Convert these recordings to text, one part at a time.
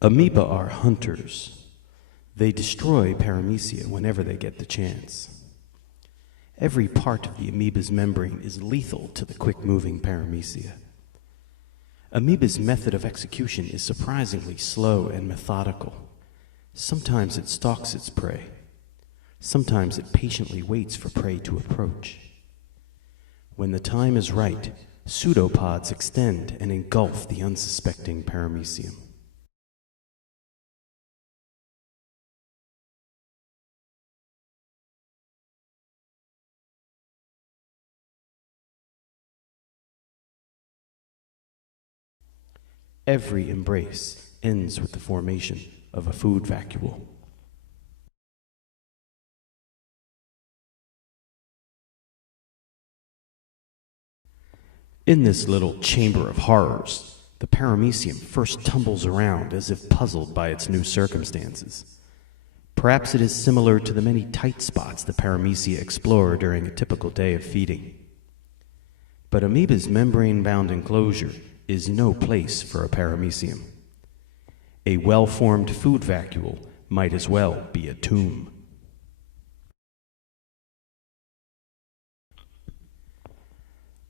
Amoeba are hunters. They destroy paramecia whenever they get the chance. Every part of the amoeba's membrane is lethal to the quick-moving paramecia. Amoeba's method of execution is surprisingly slow and methodical. Sometimes it stalks its prey. Sometimes it patiently waits for prey to approach. When the time is right, pseudopods extend and engulf the unsuspecting paramecium. Every embrace ends with the formation of a food vacuole. In this little chamber of horrors, the paramecium first tumbles around as if puzzled by its new circumstances. Perhaps it is similar to the many tight spots the paramecia explore during a typical day of feeding. But amoeba's membrane-bound enclosure is no place for a paramecium. A well-formed food vacuole might as well be a tomb.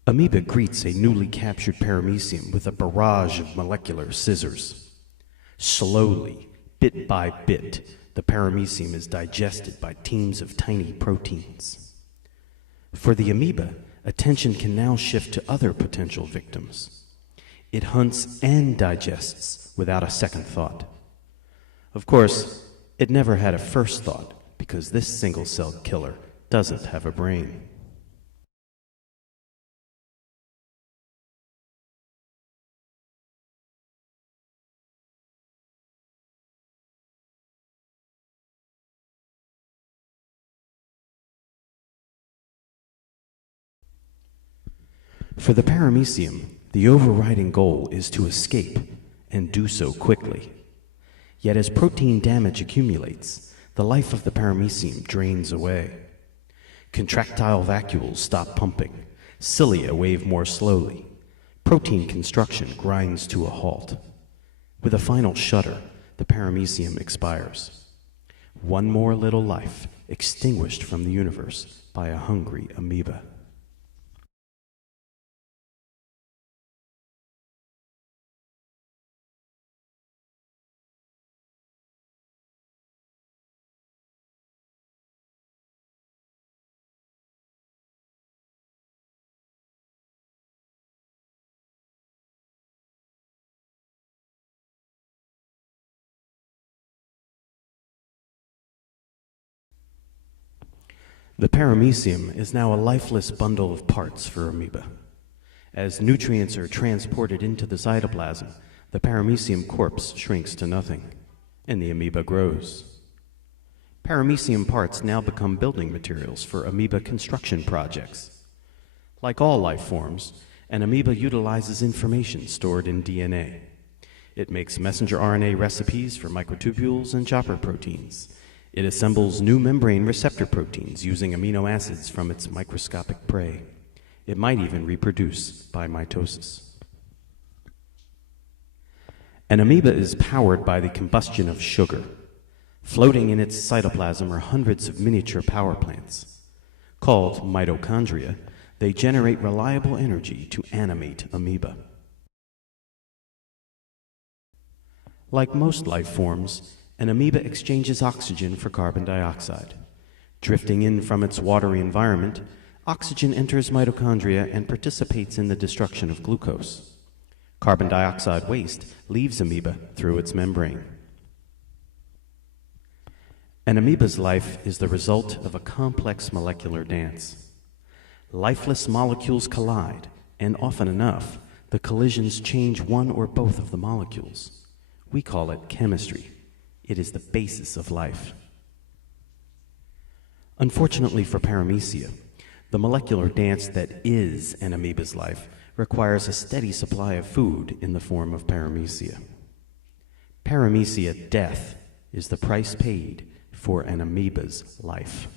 Amoeba greets a newly captured paramecium with a barrage of molecular scissors. Slowly, bit by bit, the paramecium is digested by teams of tiny proteins. For the amoeba, attention can now shift to other potential victims. It hunts and digests without a second thought. Of course, it never had a first thought because this single-celled killer doesn't have a brain. For the paramecium, the overriding goal is to escape, and do so quickly. Yet as protein damage accumulates, the life of the paramecium drains away. Contractile vacuoles stop pumping, cilia wave more slowly, protein construction grinds to a halt. With a final shudder, the paramecium expires. One more little life extinguished from the universe by a hungry amoeba. The paramecium is now a lifeless bundle of parts for amoeba. As nutrients are transported into the cytoplasm, the paramecium corpse shrinks to nothing, and the amoeba grows. Paramecium parts now become building materials for amoeba construction projects. Like all life forms, an amoeba utilizes information stored in DNA. It makes messenger RNA recipes for microtubules and chopper proteins. It assembles new membrane receptor proteins using amino acids from its microscopic prey. It might even reproduce by mitosis. An amoeba is powered by the combustion of sugar. Floating in its cytoplasm are hundreds of miniature power plants. Called mitochondria, they generate reliable energy to animate amoeba. Like most life forms, an amoeba exchanges oxygen for carbon dioxide. Drifting in from its watery environment, oxygen enters mitochondria and participates in the destruction of glucose. Carbon dioxide waste leaves amoeba through its membrane. An amoeba's life is the result of a complex molecular dance. Lifeless molecules collide, and often enough, the collisions change one or both of the molecules. We call it chemistry. It is the basis of life. Unfortunately for paramecia, the molecular dance that is an amoeba's life requires a steady supply of food in the form of paramecia. Paramecia death is the price paid for an amoeba's life.